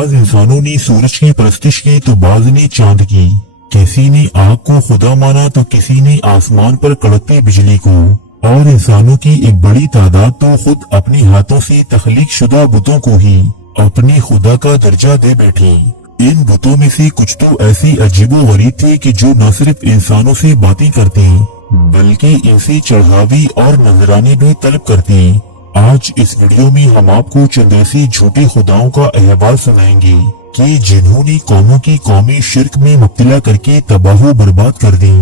بعض انسانوں نے سورج کی پرستش کی تو بعض نے چاند کی، کسی نے آگ کو خدا مانا تو کسی نے آسمان پر کڑکتی بجلی کو، اور انسانوں کی ایک بڑی تعداد تو خود اپنے ہاتھوں سے تخلیق شدہ بتوں کو ہی اپنے خدا کا درجہ دے بیٹھے۔ ان بتوں میں سے کچھ تو ایسی عجیب و غریب تھے کہ جو نہ صرف انسانوں سے باتیں کرتے بلکہ ان سے چڑھاوی اور نذرانے بھی طلب کرتے۔ آج اس ویڈیو میں ہم آپ کو چند ایسی جھوٹے خداؤں کا احوال سنائیں گے کہ جنہوں نے قوموں کی قومی شرک میں مبتلا کر کے تباہ و برباد کر دی،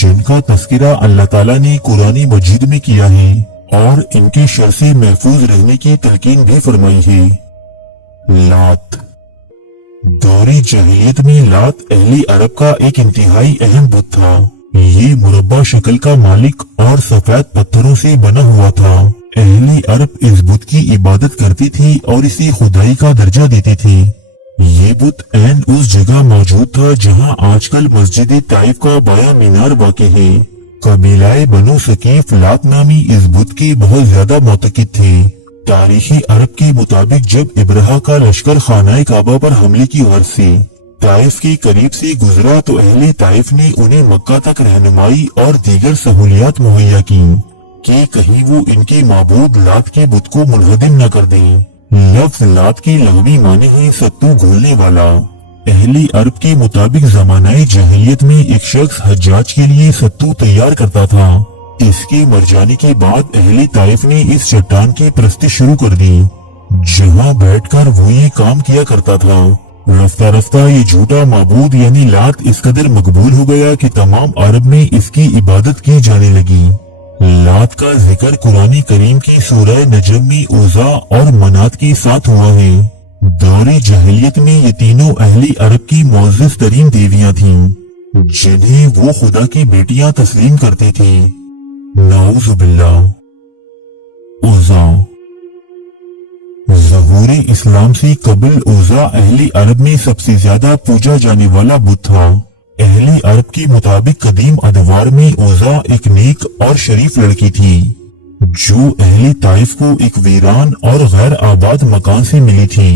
جن کا تذکرہ اللہ تعالیٰ نے قرآن مجید میں کیا ہے اور ان کے شر سے محفوظ رہنے کی تلقین بھی فرمائی ہے۔ لات۔ دور جاہلیت میں لات اہل عرب کا ایک انتہائی اہم بت تھا۔ یہ مربع شکل کا مالک اور سفید پتھروں سے بنا ہوا تھا۔ اہل عرب اس بت کی عبادت کرتی تھی اور اسے خدائی کا درجہ دیتی تھی۔ یہ بت عین اس جگہ موجود تھا جہاں آج کل مسجد طائف کا بایاں مینار واقع ہے۔ قبیلہ بنو ثقیف لات نامی اس بت کے بہت زیادہ معتقد تھے۔ تاریخ عرب کے مطابق جب ابرہہ کا لشکر خانہ کعبہ پر حملے کی غرض سے طائف کے قریب سے گزرا تو اہل طائف نے انہیں مکہ تک رہنمائی اور دیگر سہولیات مہیا کی کہ کہیں وہ ان کے معبود لات کے بت کو منہدم نہ کر دیں۔ لفظ لات کی لغوی معنی ہے ستو گھولنے والا۔ اہل عرب کے مطابق زمانہ جاہلیت میں ایک شخص حجاج کے لیے ستو تیار کرتا تھا۔ اس کے مر جانے کے بعد اہل طائف نے اس چٹان کی پرستش شروع کر دی جہاں بیٹھ کر وہ یہ کام کیا کرتا تھا۔ رفتہ رفتہ یہ جھوٹا معبود یعنی لات اس قدر مقبول ہو گیا کہ تمام عرب میں اس کی عبادت کی جانے لگی۔ لات کا ذکر قرآن کریم کی سورہ نجم میں عزا اور منات کے ساتھ ہوا ہے۔ دور جاہلیت میں یہ تینوں اہل عرب کی معزز ترین دیویاں تھیں جنہیں وہ خدا کی بیٹیاں تسلیم کرتے تھے۔ نعوذ باللہ۔ عزا۔ ظہور اسلام سے قبل عزا اہل عرب میں سب سے زیادہ پوجا جانے والا بت تھا۔ اہل عرب کے مطابق قدیم ادوار میں عزا ایک نیک اور شریف لڑکی تھی جو اہل طائف کو ایک ویران اور غیر آباد مکان سے ملی تھی۔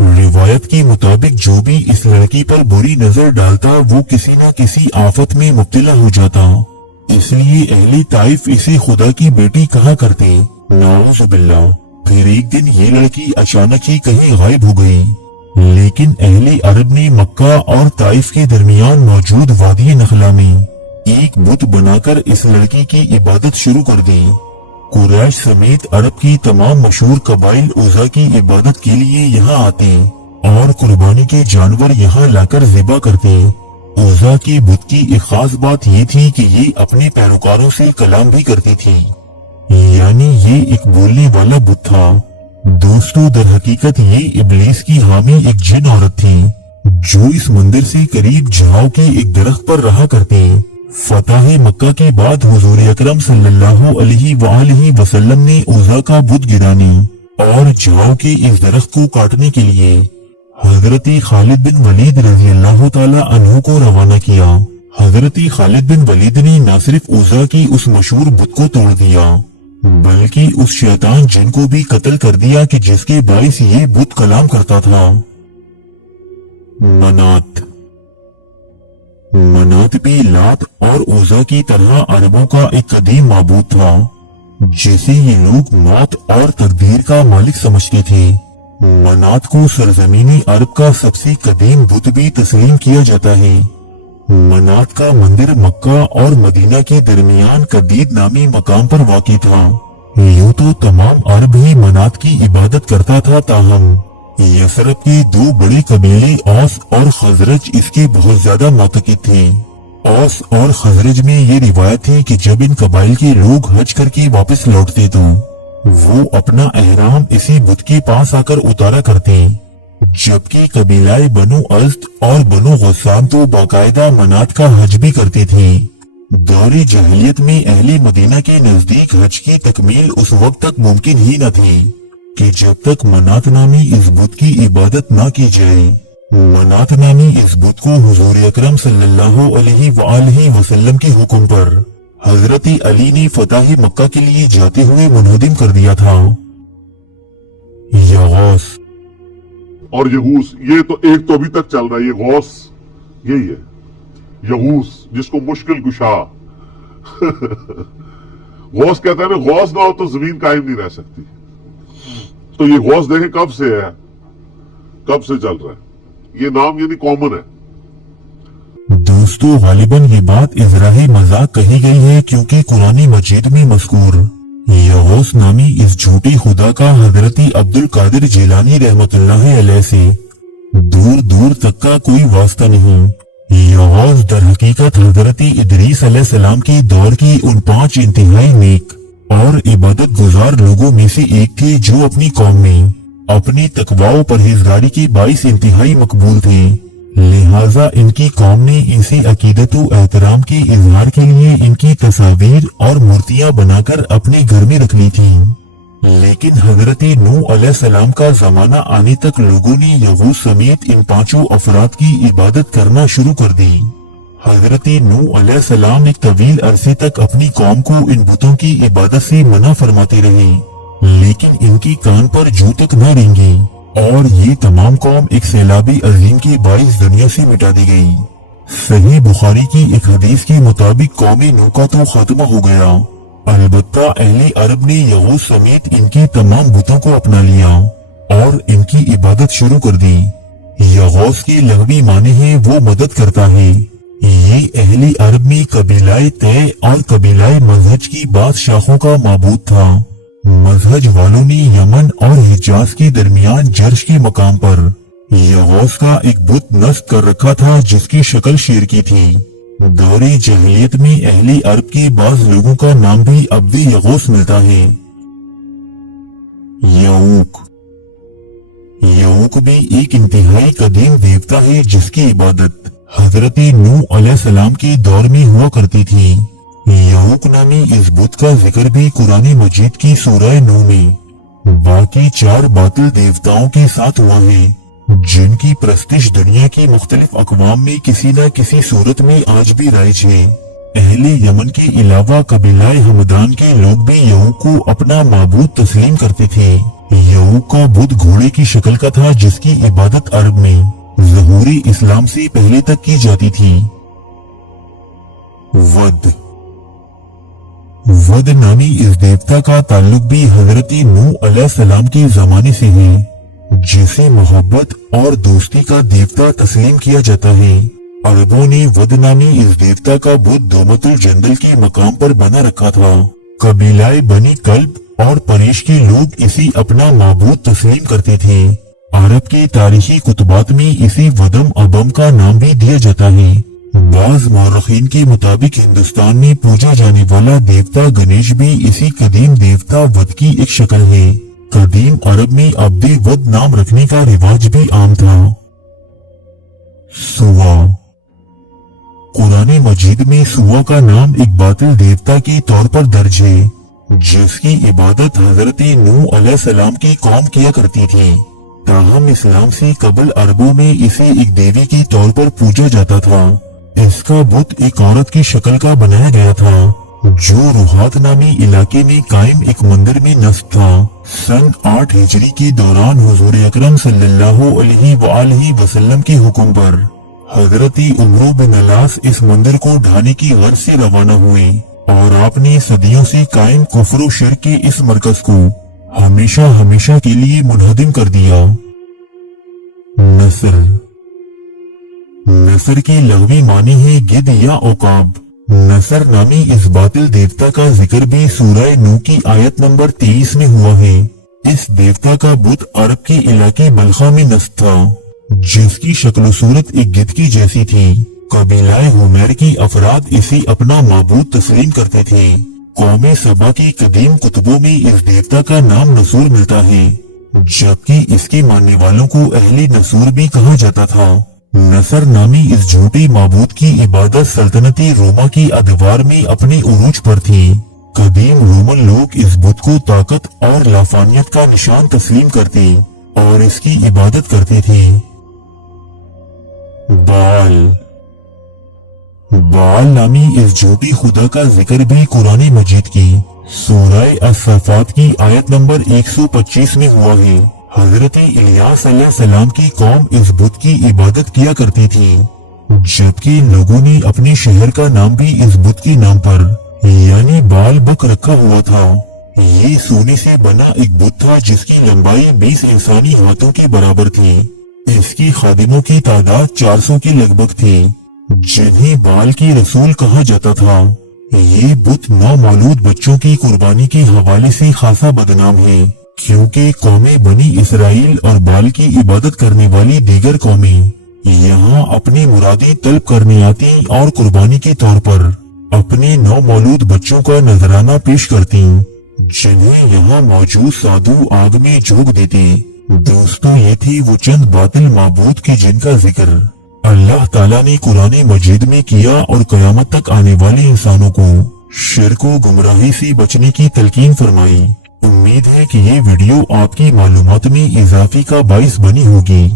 روایت کے مطابق جو بھی اس لڑکی پر بری نظر ڈالتا وہ کسی نہ کسی آفت میں مبتلا ہو جاتا، اس لیے اہل طائف اسے خدا کی بیٹی کہا کرتے۔ نعوذ باللہ۔ پھر ایک دن یہ لڑکی اچانک ہی کہیں غائب ہو گئی، لیکن اہل عرب نے مکہ اور طائف کے درمیان موجود وادی نخلا میں ایک بت بنا کر اس لڑکی کی عبادت شروع کر دی۔ قریش سمیت عرب کی تمام مشہور قبائل عزا کی عبادت کے لیے یہاں آتے اور قربانی کے جانور یہاں لا کر ذبح کرتے۔ عزا کی بت کی ایک خاص بات یہ تھی کہ یہ اپنے پیروکاروں سے کلام بھی کرتی تھی، یعنی یہ ایک بولنے والا بت تھا۔ دوستو، در حقیقت یہ ابلیس کی حامی ایک جن عورت تھی جو اس مندر سے قریب جھاؤ کے ایک درخت پر رہا کرتے۔ فتح مکہ کے بعد حضور اکرم صلی اللہ علیہ وآلہ وسلم نے عزا کا بت گرانے اور جھاؤ کے اس درخت کو کاٹنے کے لیے حضرت خالد بن ولید رضی اللہ تعالی عنہ کو روانہ کیا۔ حضرت خالد بن ولید نے نہ صرف عزا کی اس مشہور بت کو توڑ دیا بلکہ اس شیطان جن کو بھی قتل کر دیا کہ جس کے باعث یہ بت کلام کرتا تھا۔ منات۔ منات بھی لات اور عزا کی طرح عربوں کا ایک قدیم معبود تھا جسے یہ لوگ موت اور تقدیر کا مالک سمجھتے تھے۔ منات کو سرزمین عرب کا سب سے قدیم بت بھی تسلیم کیا جاتا ہے۔ منات کا مندر مکہ اور مدینہ کے درمیان قدید نامی مقام پر واقع تھا۔ یوں تو تمام عرب ہی منات کی عبادت کرتا تھا، تاہم یثرب کے دو بڑے قبیلے اوس اور خزرج اس کے بہت زیادہ معتقد تھے۔ اوس اور خزرج میں یہ روایت تھی کہ جب ان قبائل کے لوگ حج کر کے واپس لوٹتے تو وہ اپنا احرام اسی بت کے پاس آ کر اتارا کرتے، جبکہ قبیلہ بنو ازد اور بنو غسان تو باقاعدہ منات کا حج بھی کرتے تھے۔ دور جاہلیت میں اہل مدینہ کے نزدیک حج کی تکمیل اس وقت تک ممکن ہی نہ تھی کہ جب تک منات نامی اس بت کی عبادت نہ کی جائے۔ منات نامی اس بت کو حضور اکرم صلی اللہ علیہ وآلہ وسلم کے حکم پر حضرت علی نے فتح مکہ کے لیے جاتے ہوئے منہدم کر دیا تھا۔ یغوث۔ اور یغوس، یہ تو ایک تو ابھی تک چل رہا ہے، یہ غوث یہی ہے، یغوس جس کو مشکل کشا غوث کہتا ہے نا، غوث نہ ہو تو زمین قائم نہیں رہ سکتی. تو یہ غوث دیکھیں کب سے ہے، کب سے چل رہا ہے، یہ نام یعنی کامن ہے. دوستو غالباً یہ بات اذراہ مذاق کہی گئی ہے، کیونکہ قرآن مجید میں مذکور یغوث نامی اس جھوٹے خدا کا حضرت عبد القادر جیلانی رحمت اللہ علیہ سے دور دور تک کا کوئی واسطہ نہیں. یغوث در حقیقت حضرت ادریس علیہ السلام کے دور کی ان 5 انتہائی نیک اور عبادت گزار لوگوں میں سے ایک تھے، جو اپنی قوم میں اپنی تقوی و پرہیزگاری کے باعث انتہائی مقبول تھے. لہٰذا ان کی قوم نے اسی عقیدت و احترام کے اظہار کے لیے ان کی تصاویر اور مورتیاں بنا کر اپنے گھر میں رکھ لی تھیں. لیکن حضرت نوح علیہ السلام کا زمانہ آنے تک لوگوں نے یغوث سمیت ان 5 افراد کی عبادت کرنا شروع کر دی. حضرت نوح علیہ السلام ایک طویل عرصے تک اپنی قوم کو ان بتوں کی عبادت سے منع فرماتے رہے، لیکن ان کی کان پر جوں تک نہ رینگی اور یہ تمام قوم ایک سیلاب عظیم کے باعث دنیا سے مٹا دی گئی. صحیح بخاری کی ایک حدیث کے مطابق قوم نوح کا تو خاتمہ ہو گیا، البتہ اہل عرب نے یغوث سمیت ان کی تمام بتوں کو اپنا لیا اور ان کی عبادت شروع کر دی. یغوث کے لغوی معنی ہے وہ مدد کرتا ہے. یہ اہل عرب میں قبیلہ طے اور قبیلہ مزہج کی بعض شاخوں کا معبود تھا. مزہج والوں نے یمن اور حجاز کے درمیان جرش کے مقام پر یغوث کا ایک بت نصب کر رکھا تھا جس کی شکل شیر کی تھی. دور جاہلیت میں اہل عرب کے بعض لوگوں کا نام بھی عبد یغوث ملتا ہے. یعوق بھی ایک انتہائی قدیم دیوتا ہے جس کی عبادت حضرت نوح علیہ السلام کے دور میں ہوا کرتی تھی. یعوق نامی اس بت کا ذکر بھی قرآن مجید کی سورہ نوح میں باقی 4 باطل دیوتاؤں کے ساتھ ہوا ہے، جن کی پرستش دنیا کی مختلف اقوام میں کسی نہ کسی صورت میں آج بھی رائج ہے. اہل یمن کے علاوہ قبیلہ ہمدان کے لوگ بھی یعوق کو اپنا معبود تسلیم کرتے تھے. یعوق کا بت گھوڑے کی شکل کا تھا جس کی عبادت عرب میں ظہور اسلام سے پہلے تک کی جاتی تھی. ود نامی اس دیوتا کا تعلق بھی حضرت نوح علیہ السلام کے زمانے سے ہے، جسے محبت اور دوستی کا دیوتا تسلیم کیا جاتا ہے. عربوں نے ود نامی اس دیوتا کا بت دومت الجندل کے مقام پر بنا رکھا تھا. قبیلہ بنی کلب اور پریش کے لوگ اسی اپنا معبود تسلیم کرتے تھے. عرب کی تاریخی کتبات میں اسی ودم ابم کا نام بھی دیا جاتا ہے. بعض مورخین کے مطابق ہندوستان میں پوجا جانے والا دیوتا گنیش بھی اسی قدیم دیوتا ود کی ایک شکل ہے. قدیم عرب میں عبد ود نام رکھنے کا رواج بھی عام تھا. سوا قرآن مجید میں سوا کا نام ایک باطل دیوتا کے طور پر درج ہے، جس کی عبادت حضرت نوح علیہ السلام کی قوم کیا کرتی تھی. تاہم اسلام سے قبل عربوں میں اسے ایک دیوی کے طور پر پوجا جاتا تھا. اس کا بت ایک عورت کی شکل کا بنایا گیا تھا جو روحات نامی علاقے میں قائم ایک مندر میں نصب تھا. سن 8 ہجری کے دوران حضور اکرم صلی اللہ علیہ وآلہ وسلم کے حکم پر حضرت عمرو بن العاص اس مندر کو ڈھانے کی غرض سے روانہ ہوئے اور آپ نے صدیوں سے قائم کفر و شرک کے اس مرکز کو ہمیشہ کے لیے منہدم کر دیا. نصر کے لغوی معنی ہے گدھ یا عقاب. نصر نامی اس باطل دیوتا کا ذکر بھی سورہ نوح کی آیت نمبر 23 میں ہوا ہے. اس دیوتا کا بت عرب کے علاقے بلخا میں نصب تھا، جس کی شکل و صورت ایک گدھ کی جیسی تھی. قبیلہ حمیر کی افراد اسے اپنا معبود تسلیم کرتے تھے. قوم سبا کی قدیم کتبوں میں اس دیوتا کا نام نسور ملتا ہے، جبکہ اس کے ماننے والوں کو اہل نسور بھی کہا جاتا تھا. نصر نامی اس جھوٹے معبود کی عبادت سلطنتی روما کی ادوار میں اپنے عروج پر تھی. قدیم رومن لوگ اس بت کو طاقت اور لافانیت کا نشان تسلیم کرتے اور اس کی عبادت کرتے تھے. بال نامی اس جھوٹی خدا کا ذکر بھی قرآن مجید کی سورہ الصافات کی آیت نمبر 125 میں ہوا ہے. حضرت الیاس علیہ السلام کی قوم اس بت کی عبادت کیا کرتی تھی، جبکہ لوگوں نے اپنے شہر کا نام بھی اس بت کے نام پر یعنی بال بک رکھا ہوا تھا۔ یہ سونے سے بنا ایک بت تھا جس کی لمبائی 20 انسانی ہاتھوں کے برابر تھی۔ اس کی خادموں کی تعداد 400 کے لگ بھگ تھی، جنہیں بال کی رسول کہا جاتا تھا۔ یہ بت نومولود بچوں کی قربانی کے حوالے سے خاصا بدنام ہے، کیونکہ قومیں بنی اسرائیل اور بال کی عبادت کرنے والی دیگر قومیں یہاں اپنی مرادیں طلب کرنے آتی اور قربانی کے طور پر اپنے نومولود بچوں کا نذرانہ پیش کرتی، جنہیں یہاں موجود سادھو آگ میں جھونک دیتے۔ دوستوں، یہ تھی وہ چند باطل معبود کے جن کا ذکر اللہ تعالیٰ نے قرآن مجید میں کیا اور قیامت تک آنے والے انسانوں کو شرک و گمراہی سے بچنے کی تلقین فرمائی۔ امید ہے کہ یہ ویڈیو آپ کی معلومات میں اضافے کا باعث بنی ہوگی۔